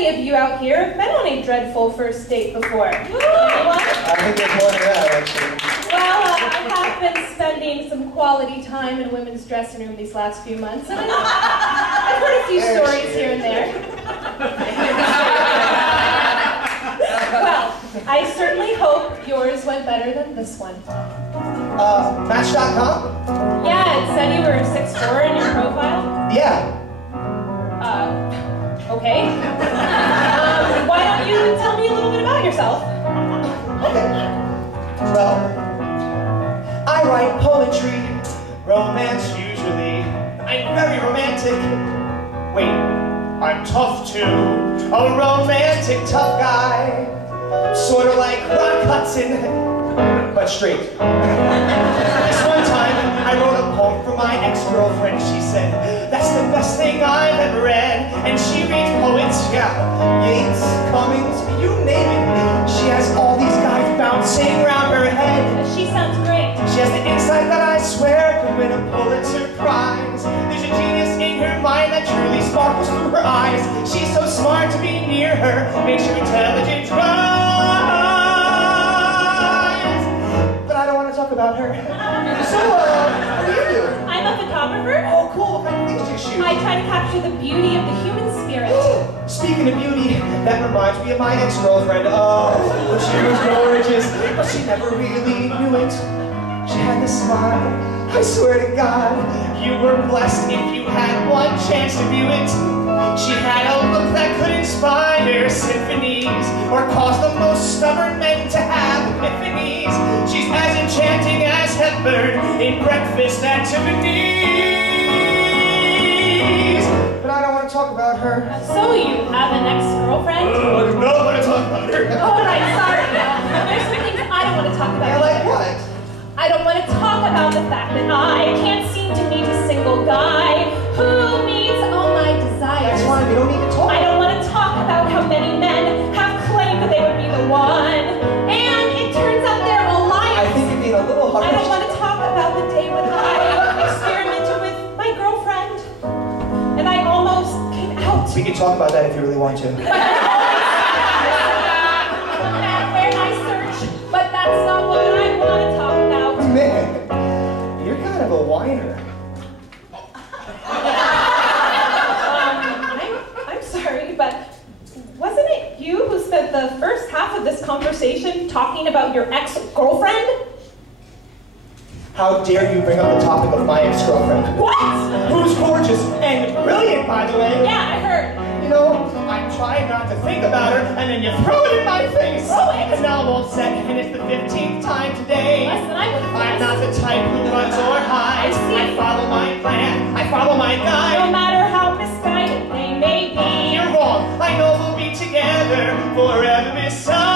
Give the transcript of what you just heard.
many of you out here have been on a dreadful first date before? Anyone? I think there's more than that, actually. Well, I have been spending some quality time in a women's dressing room these last few months, and I've heard a few stories here and there. Well, I certainly hope yours went better than this one. Match.com? Yeah, it said you were 6'4" in your profile. Yeah. Okay. Why don't you tell me a little bit about yourself? Okay. Well, I write poetry, romance usually. I'm very romantic. Wait, I'm tough too. A romantic tough guy. Sort of like Rock Hudson, but straight. This one time, I wrote a poem for my ex-girlfriend. She said, "That's the best thing I've ever read." And she reads poets, yeah, Yeats, Cummings, you name it. She has all these guys bouncing around her head. She sounds great. She has the insight that I swear could win a Pulitzer Prize. There's a genius in her mind that truly sparkles through her eyes. She's so smart to be near her, makes your intelligence rise. But I don't want to talk about her. So, what do you do? I'm a photographer. Oh, cool. What kind of things do you shoot? I try to capture the beauty of the human spirit. Speaking of beauty, that reminds me of my ex-girlfriend. Oh, she was gorgeous, but she never really knew it. She had this smile, I swear to God, you were blessed if you had one chance to view it. She had a look that could inspire symphonies, or cause the most stubborn men to have epiphanies. She's as enchanting as Hepburn in Breakfast at Tiffany's. But I don't want to talk about her. So you have an ex-girlfriend? Oh, I don't want to talk about her. All right, sorry. There's some things I don't want to talk about. Yeah, like what? I don't want to talk about the fact that I can't seem to meet a single guy who meets all my desires. That's fine, we don't need to talk. I don't want to talk about how many men have claimed that they would be the one, and it turns out they're all liars. I think you're being a little harsh. I don't want to talk about the day when I experimented with my girlfriend, and I almost came out. We can talk about that if you really want to. Where I search, but that's not what I want to talk about. Man, you're kind of a whiner. I'm sorry, but wasn't it you who spent the first half of this conversation talking about your ex-girlfriend? How dare you bring up the topic of my ex-girlfriend? What? Who's gorgeous and brilliant, by the way. Yeah, I heard. You know, I'm trying not to think about her, and then you throw it in my face. Throw it? And now I'm all set, and it's the 15th time today. Less than I would have I'm not the type who runs or hides. I see. I follow my plan. I follow my guide. No matter how misguided they may be. You're wrong. I know we'll be together forever beside.